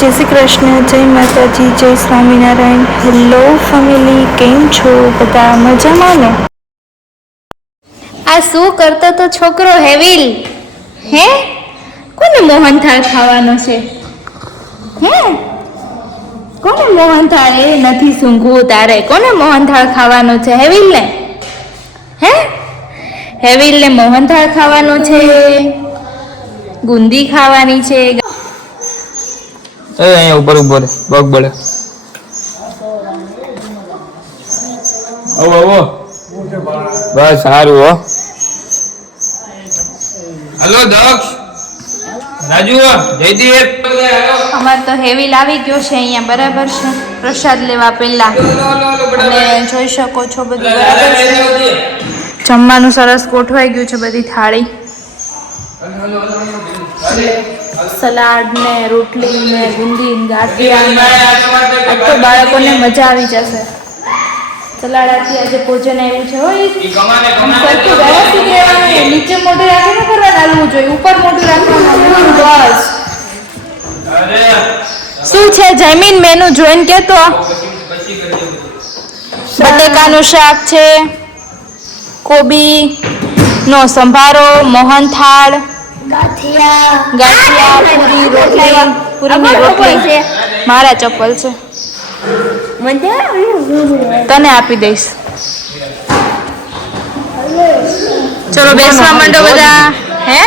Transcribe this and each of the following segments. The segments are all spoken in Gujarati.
जय श्री कृष्ण, जय माताजी, जय स्वामीनारायण। हेलो फैमिली, केम छो बधा मजामां ने? आ शू करतो तो छोकरो हेविल हे कोने मोहनथाळ खावानो छे हे कोने मोहनथाळ ए नथी सूंघवू तारे कोने मोहनथाळ खावानो छे हेविल ने हे हेविल ने मोहनथाळ खावानो छे गुंदी खावानी छे ए અહીંયા ઉપર ઉભો રે બગ બળે આવો બસ સારું હો हेलो दक्ष राजू जयदीप અમાર તો હેવિલ આવી ગયો છે અહીંયા બરાબર છે પ્રસાદ લેવા પહેલા અને જોઈ શકો છો બધું બરાબર છે જમવાનું સરસ ગોઠવાઈ ગયું છે બધી થાળી સલાડ ને રોટલી ને ગુંદી ને ગાંઠિયા આજ તો બાળકોને મજા આવી જશે સલાડાથી આજે ભોજન આવ્યું છે હોય સરખું વ્યવસ્થિત રહેવાનું નીચે મોઢે રાખીને કરવા હાલવું જોઈએ ઉપર મોઢું રાખવાનું બસ શું છે જમીન મેનુ જોઈને કેતો બટેકાનું શાક છે કોબી નો સંભારો મોહનથાળ ગાંઠિયા પૂરીની રોટલી મારા ચપ્પલ છે તને આપી દઈશ ચલો બેસવા માંડો બધા હે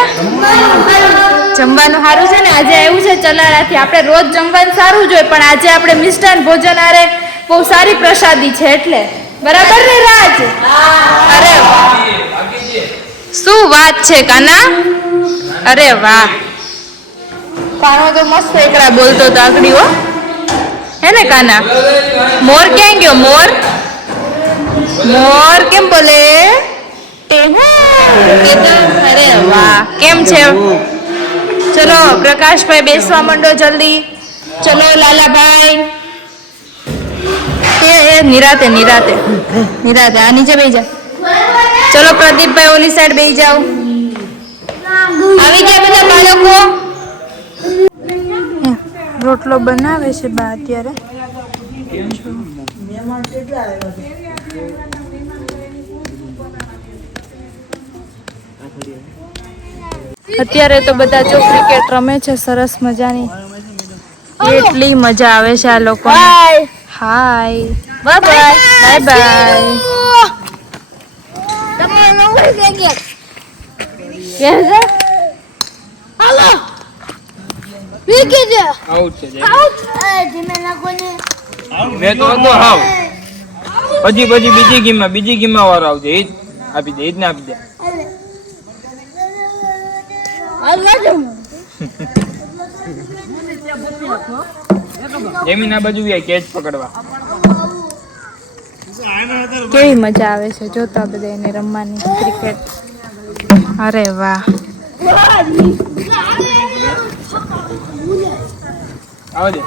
જમવાનું સારું છે ને આજે આવ્યું છે ચલાડાથી આપણે રોજ જમવાનું સારું જોઈએ પણ આજે આપણે મિષ્ટાન ભોજન આરે બહુ સારી પ્રસાદી છે એટલે બરાબર ને રાજ અરે શું વાત છે કાના અરે વાહ કાનો તો મસ્ત એકડા બોલતો તો આકડી હો હે ને કાના મોર ક્યાં ગયો મોર મોર કેમ બોલે અરે વાહ કેમ છે ચલો પ્રકાશભાઈ બેસવા માંડો જલ્દી ચલો લાલાભાઈ એ નિરાતે નિરાતે નિરાતે આ નીચે બેસી જા ચલો પ્રદીપભાઈ ઓલી સાઈડ બેસી જાઓ આવી ગયા બધા બાળકો રોટલો બનાવે છે બા અત્યારે અત્યારે તો બધા જો ક્રિકેટ રમે છે સરસ મજાની એટલી મજા આવે છે આ લોકો hi bye bye bye bye hello wicket out છે આઉટ ધીમે નાખોને મે તો હતો હાવ પછી બીજી ગેમમાં વારો આવજે ઈ આપી દે ઈજને આપી દે જમીન આ બાજુ કેચ પકડવા કેવી મજા આવે છે જોતા બધા એને રમવાની ક્રિકેટ અરે વાહ આવજે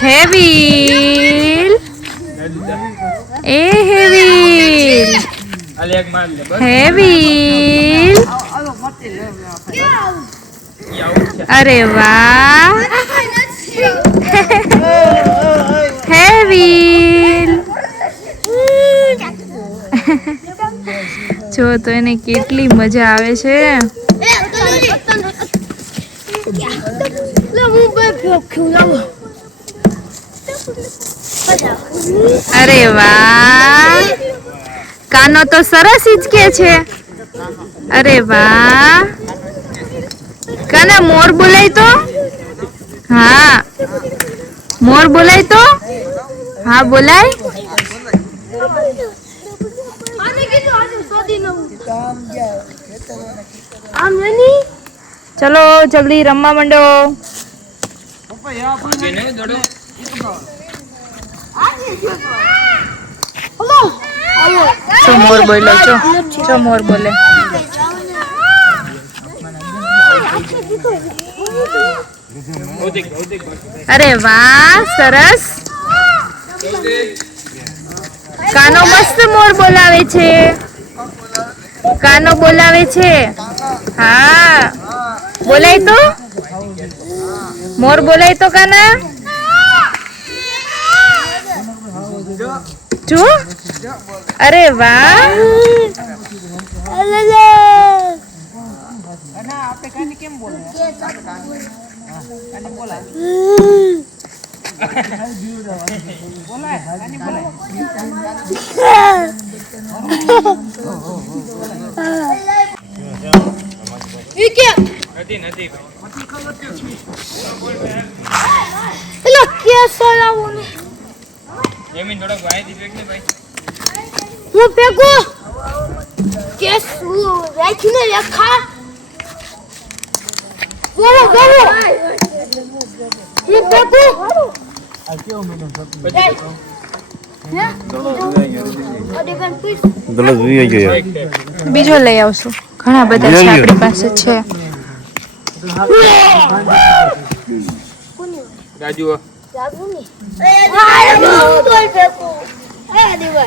હેવિલ એ હેવિલ હેવિલ અરે વાહ હેવિલ જો તો એને કેટલી મજા આવે છે અરે વાહ કાનો તો સરસ હિચકે છે અરે વાહ કાના મોર બોલાય તો હા મોર બોલાય તો હા બોલાય ચલો જલ્દી રમવા માંડો ચો મોર બોલે ચો મોર બોલે અરે વાહ સરસ બોલાવે છે? કાનો બોલાવે છે? હા બોલાય તો, મોર બોલાય તો કાના. જો અરે વાહ. હું પેગો કેસ રાખીને લખા બોલો બોલો હું પેગો બીજો લઈ આવશું. ઘણા બધા છે આપણી પાસે છે. રાજુ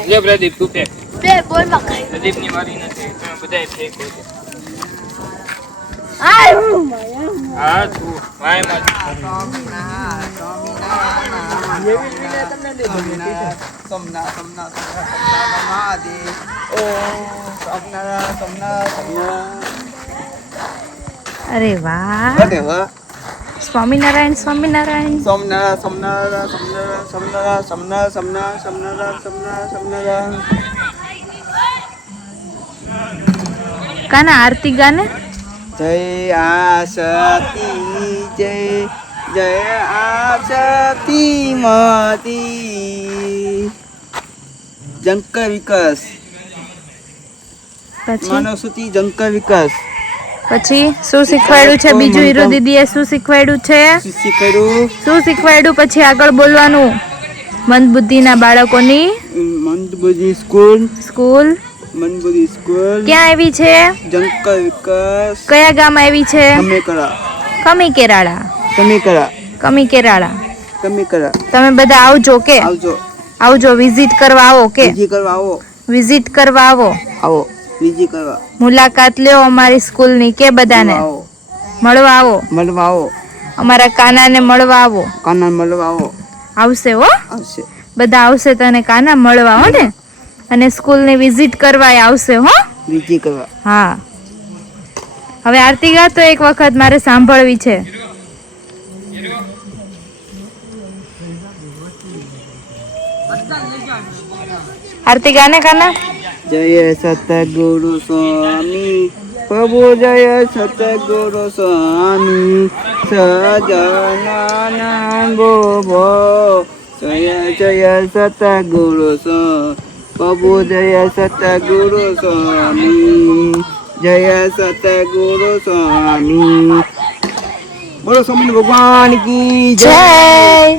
લે પ્રદીપ તું ફેંક. પ્રદીપ ની વારી નથી, તમે બધાય ફેંકો છો. હા તું વાય માં અરે વાહ. સ્વામિનારાયણ સ્વામિનારાયણ. કાના આરતી ગાને. જય આશતી જય જય આશતી મતી જંકર વિકાસ પછી માનવ સુતી જંકર વિકાસ. પછી શું શીખવાડ્યું છે બીજું? હીરો દીદીએ શું શીખવાડ્યું છે? શું શીખવાડ્યું? પછી આગળ બોલવાનું. મંદબુદ્ધિના બાળકોની મંદબુદ્ધિ સ્કૂલ. સ્કૂલ મંદબુદ્ધિ સ્કૂલ ક્યાં આવી છે? જંકર વિકાસ. કયા ગામ આવી છે? કમેકરા. કમીકેરાળા. કમેકરા. કમીકેરાળા. કમેકરા. તમે બધા આવજો કે આવજો. આવજો વિઝિટ કરવા આવો કે વિઝિટ કરવા આવો. વિઝિટ કરવા આવો. આવો વિઝિટ કરવા. મુલાકાત લ્યો અમારી સ્કૂલની કે બધાને આવો. મળવા આવો. મળવા આવો. અમારા કાનાને મળવા આવો. કાના મળવા આવો. આવશે હો, આવશે. બધા આવશે તને કાના મળવા હો ને. અને સ્કૂલની વિઝિટ કરવા આવશે હો. વિઝિટ કરવા. હા હવે આરતી ગા તો એક વખત મારે સાંભળવી છે. આરતી ગાને કાના. જય સતગુરુ સ્વામી પ્રભુ જય સતગુરુ સ્વામી સજના ગોભો જય જય સતગુરુ સ્વામી પ્રભુ જય સતગુરુ સ્વામી જય સતગુરુ સ્વામી. બોલો સ્વામી ભગવાન કી જય.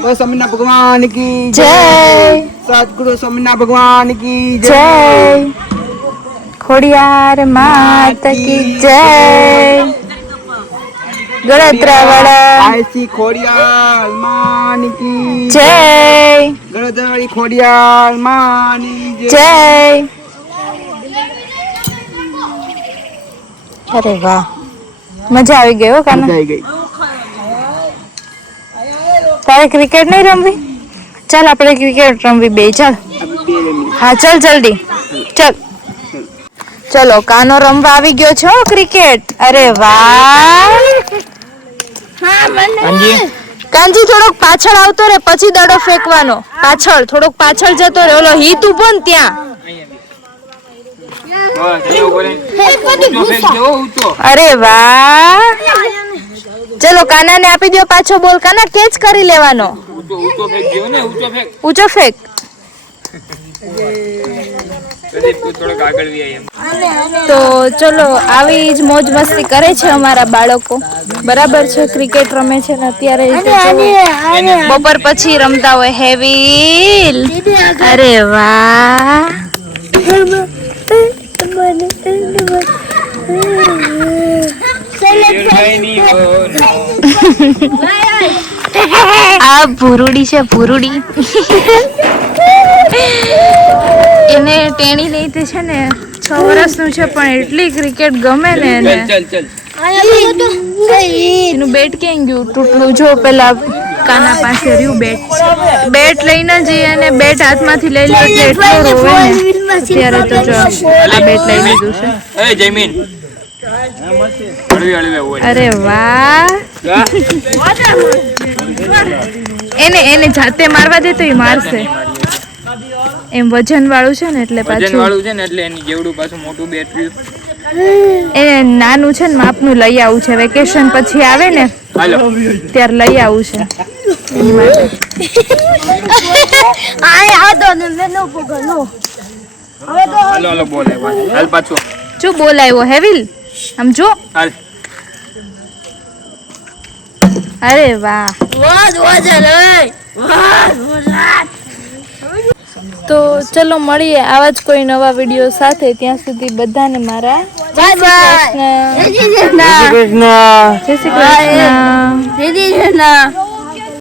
બોલો સ્વામી ભગવાન કી જય. સતગુરુ સ્વામી ભગવાન કી જય. ખોડિયાર માત કી જય. ગળત્રાવાળા આયસી ખોડિયાર માન કી જય. ગળદવાળી ખોડિયાર માની જય. અરે વાહ મજા આવી ગઈ હો કાના. જય ગઈ. તારે ક્રિકેટ નહીં રમવી? ચાલ આપણે ક્રિકેટ રમવી બે. ચાલ હા ચાલ જલ્દી ચાલ. ચલો કાનો રમવા આવી ગયો છો ક્રિકેટ. અરે વાહ. કાનજી થોડોક પાછળ આવતો રે, પછી દડો ફેંકવાનો. પાછળ થોડોક પાછળ જતો રે. ઓલો હિત ઉભો ને ત્યાં. અરે વાહ. ચલો કાનાને આપી દો પાછો બોલ. કાના કેચ કરી લેવાનો. ઊંચો ફેંક. તો ચલો આવી જ મોજ મસ્તી કરે છે અમારા બાળકો. બરાબર છે, ક્રિકેટ રમે છે ને અત્યારે બપોર પછી રમતા હોય હેવીલ. અરે વાહ. આ ભૂરુડી છે ભૂરુડી. એને ટેણી નહીં તે છે ને 6 વર્ષનું છે પણ એટલી ક્રિકેટ ગમે ને એને. ચલ ચલ એનું બેટ ક્યાં ગયું તૂટલું જો પેલા કાના પાસે રહ્યું બેટ લઈને જઈએ અને બેટ હાથમાંથી લઈ લે એટલે એટલો રોવે ને. અત્યારે તો જો આ બેટ લઈ લીધું છે. એ જયમીન હળવી હળવી બોલ. અરે વાહ એને જાતે મારવા દે તો એ મારશે એમ વજન વાળું છે ને એટલે વજન પાછું વાળું છે ને એટલે એની જેવડું પાછું મોટું બેટ રહ્યું. એને નાનું છે ને માપનું લઈ આવું છે વેકેશન પછી આવે ને હાલો ત્યારે લઈ આવું છે એની માટે. હાલો હાલો બોલ હાલ પાછું જો બોલાવ્યો હેવિલ આમ જો. હાલ. અરે વાહ. તો ચલો મળીએ આવા જ કોઈ નવા વિડીયો સાથે. ત્યાં સુધી બધાને મારા જય શ્રી કૃષ્ણ. કૃષ્ણ જય શ્રી કૃષ્ણ.